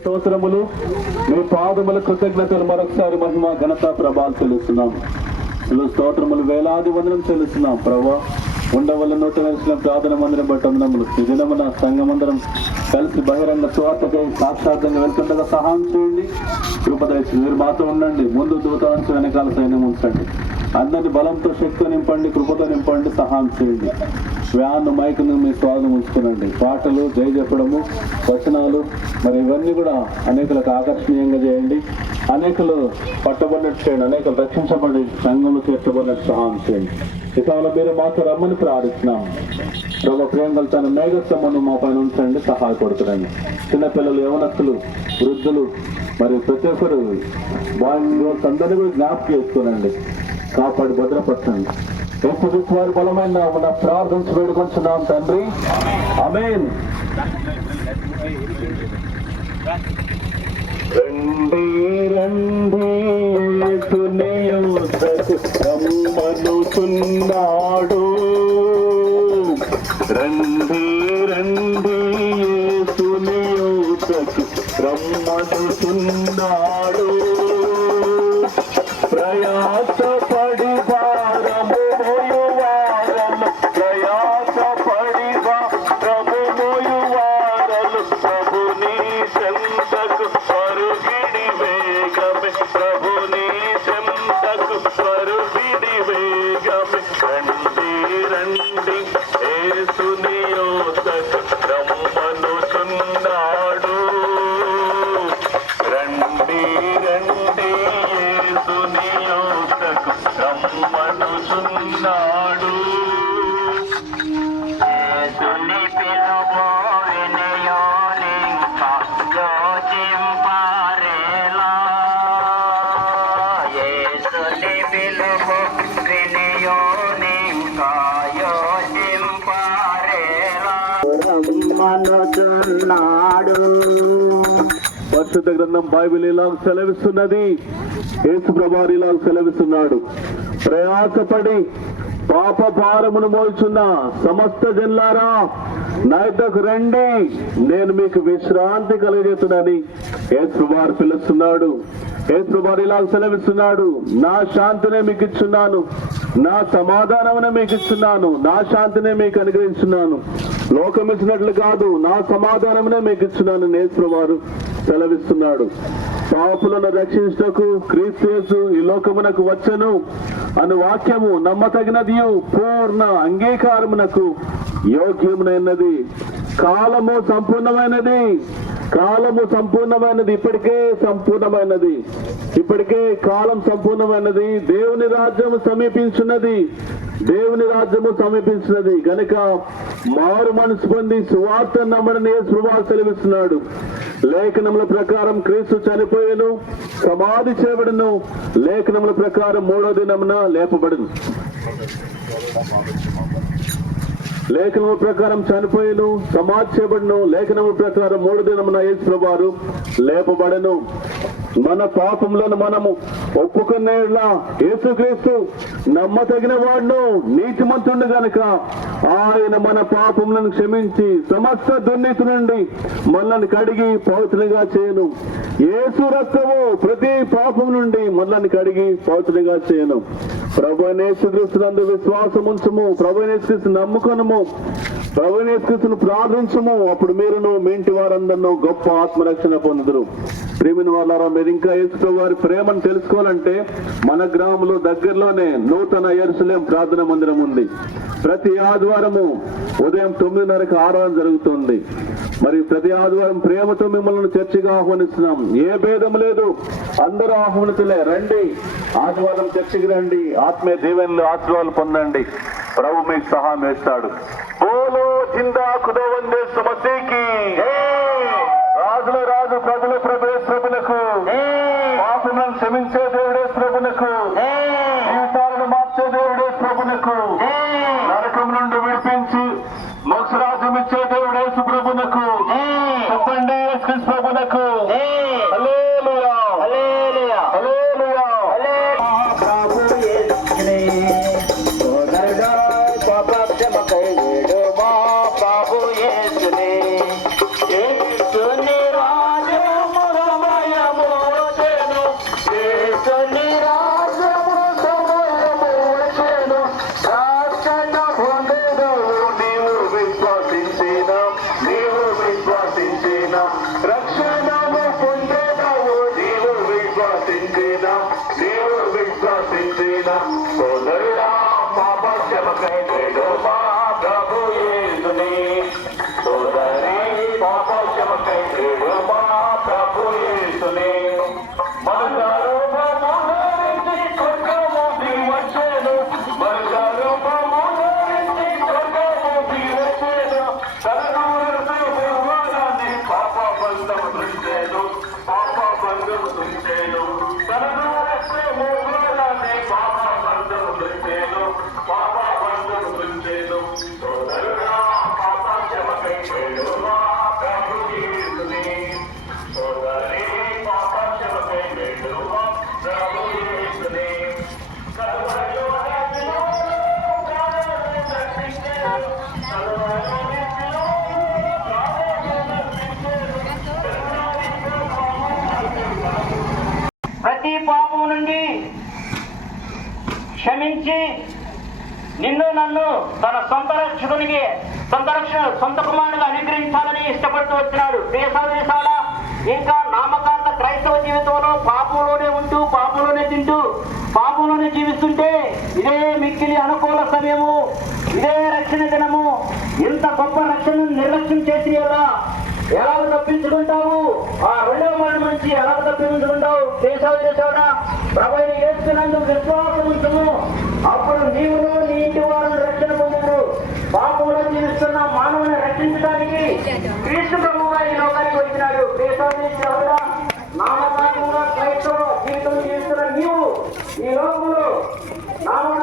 స్తోత్రములు, మీ పాదముల కృతజ్ఞతలు మరొకసారి మహిమ ఘనత ప్రభావాలు చెల్లిస్తున్నాం. స్తోత్రములు వేలాది వందనం చెల్లిస్తున్నాం. ప్రభా ఉండవల్ల నూతన ప్రార్థన మందిరం బట్టములు ఈ దినమున సంఘమందరం కలిసి బహిరంగ స్వార్థకై సాక్షాత్తంగా వెళ్తుండగా సహాయం చేయండి. కృపదయచి మీరు మాతో ఉండండి. ముందు దూతాంశం వెనకాల సైన్యం ఉంచండి. అందరినీ బలంతో శక్తితో నింపండి, కృపతో నింపండి, సహాయం చేయండి. వ్యాను మైకును మీ స్వాధీనం ఉంచుకునండి. పాటలు, జై చెప్పడము, వచనాలు మరి ఇవన్నీ కూడా అనేకులకు ఆకర్షణీయంగా చేయండి. అనేకులు పట్టబడినట్టు చేయండి. అనేకులు రక్షించబడి సంఘంలో చేర్చబడినట్టు సహాయం చేయండి. ఈ సమయంలో మీరు మాతో రమ్మని ప్రార్థిస్తున్నాం. ప్రభు ప్రియంగల తన మేఘస్తంభను మా పైన ఉంచండి, సహాయపడుతున్నాను. చిన్నపిల్లలు, యవనస్తులు, వృద్ధులు మరి ప్రతి ఒక్కరు బాయ్స్ అందరినీ కూడా జ్ఞాపకం చేసుకోనండి, కాపాడి భద్రపరచండి. యేసుక్రీస్తు వారి బలమైన మన ప్రార్థించి వేడుకొంచున్నాం తండ్రి, ఆమేన్. రండి రండి యేసుని యుద్ధకు రమ్మనుచున్నాడు. రండి రండి యేసుని యుద్ధకు రమ్మనుచున్నాడు. ప్రయాసపడి భారము మోయువారలు, ప్రయాసపడి భారము మోయువారలు ప్రభుని చెంతకు పరుగిడి వేగమే, ప్రభుని చెంతకు పరుగిడి వేగమే. రండి రండి యేసుని యోధకు రమ్మనుచున్నాడు. రండి రండి యేసుని యోధకు రమ్మనుచున్నాడు. యేసుని పిలుపు వినయోనింకా యోచింపారేలా, యేసుని పిలుపు వినయోనింకా యోచింపారేలా రమ్మనుచున్నాడు. పరిశుద్ధ గ్రంథం బైబిల్ ఇలా సెలవిస్తున్నది. యేసు ప్రభువారు ఇలా సెలవిస్తున్నాడు. ప్రయాసపడి పాప భారమును మోచున్న సమస్త జనులారా నా యొద్దకు రండి, నేను మీకు విశ్రాంతి కలిగజేస్తున్నానని యేసు ప్రభువారు పిలుస్తున్నాడు. యేసు ప్రభువారు ఇలా సెలవిస్తున్నాడు. నా శాంతినే మీకు ఇచ్చున్నాను, నా సమాధానమునే మీకు ఇస్తున్నాను, నా శాంతినే మీకు అనుగ్రహించున్నాను, లోకం ఇచ్చినట్లు కాదు, నా సమాధానమునే మీకు ఇచ్చున్నాను యేసు ప్రభువారు సెలవిస్తున్నాడు. పాపులను రక్షించుటకు క్రీస్తు యేసు ఈ లోకమునకు వచ్చెను అను వాక్యము నమ్మతగినది, పూర్ణ అంగీకారమునకు యోగ్యమునైనది. కాలము సంపూర్ణమైనది, కాలము సంపూర్ణమైనది, ఇప్పటికే సంపూర్ణమైనది, ఇప్పటికే కాలం సంపూర్ణమైనది. దేవుని రాజ్యము సమీపించున్నది, దేవుని రాజ్యము సమీపించినది గనుక మారు మనసు పొంది సువార్త నమ్మడని యేసు ప్రభువు సెలవిస్తున్నాడు. లేఖనముల ప్రకారం క్రీస్తు చనిపోయెను, సమాధి చేయబడును, లేఖనముల ప్రకారం మూడో దినమున లేపబడును. లేఖనముల ప్రకారం చనిపోయెను, సమాధి చేయబడును, లేఖనముల ప్రకారం మూడో దినమున యేసు ప్రభువు లేపబడెను. మన పాపములను మనము ఒప్పుకునేలా యేసుక్రీస్తు నమ్మతగిన వాడును, నీతిమంతుడు గనుక ఆయన మన పాపములను క్షమించి సమస్త దుర్నీతి నుండి మనల్ని కడిగి పవిత్రులుగా చేయను. యేసు రక్తము ప్రతి పాపం నుండి మనల్ని కడిగి పవిత్రులుగా చేయను. ప్రభువైన యేసుక్రీస్తునందు విశ్వాసం ఉంచుము, ప్రభువైన యేసుక్రీస్తును నమ్ముకొనుము, ప్రభువైన యేసుక్రీస్తును ప్రార్థించుము, అప్పుడు మీరును మీ ఇంటి వారందరూ గొప్ప ఆత్మరక్షణ పొందుదురు. ప్రియమైన వాళ్ళారా, మీరు ఇంకా యేసు వారి ప్రేమను తెలుసుకోవాలంటే మన గ్రామంలో దగ్గరలోనే నూతన యెరూషలేము ప్రార్థన మందిరం ఉంది. ప్రతి ఆదివారము ఉదయం 9:30కి ఆరాధన జరుగుతుంది. మరి ప్రతి ఆదివారం ప్రేమతో మిమ్మల్ని చర్చిగా ఆహ్వానిస్తున్నాం. ఏ భేదం లేదు, అందరూ ఆహ్వానితులే. రండి, ఆదివారం చర్చికి రండి, ఆత్మీయ దీవెనలు ఆశీర్వాదాలు పొందండి. ప్రభు మీకు సహాయం వేస్తాడు. బోలో జిందా ఖుదావందే సమస్యకి, రాజుల రాజు ప్రజల ప్రభులకు, పాపములను క్షమించే దేవుడే ప్రభునకు, జీవితాలను మార్చే దేవుడే ప్రభునకు, నరకం నుండి విడిపించి మోక్షరాజ్యం ఇచ్చే దేవుడే ప్రభునకు. చెప్పండి, యేసుక్రీస్తు ప్రభునకు. హల్లెలూయా, హల్లెలూయా, హల్లెలూయా. ప్రభు యేసునే ఓదరగా పాపక్షమకై వేడు మా ప్రభు యేసునే. క్షమించి నిన్ను నన్ను తన సొంత కుమారుడిగా అనుగ్రహించాలని ఇష్టపడుతూ వచ్చినాడు. దేశాల ఇంకా నామకాంత క్రైస్తవ జీవితంలో పాపంలోనే ఉంటూ, పాపంలోనే తింటూ, పాపంలోనే జీవిస్తుంటే ఇదే మిక్కిలి అనుకూల సమయము, ఇదే రక్షణ దినము. ఇంత గొప్ప రక్షణను నిర్లక్ష్యం చేసి ఎలా తప్పించుకుంటావు? ఆ రెండవ మరణం నుంచి ఎలా తప్పించుకుంటావు? దేశావుడా ప్రభువుని యేసునందు విశ్వాసం ఉంచుము, అప్పుడు నీవును నీ ఇంటి వారు రక్షణ పొందుతారు. పాపంలో జీవిస్తున్న మానవుని రక్షించడానికి క్రీస్తు ప్రభువుగా ఈ లోకానికి వచ్చినాడు. దేశావుడా నామకాంతంగా క్రైస్తవ జీవితం జీవిస్తున్న నీవు ఈ లోకంలో నామక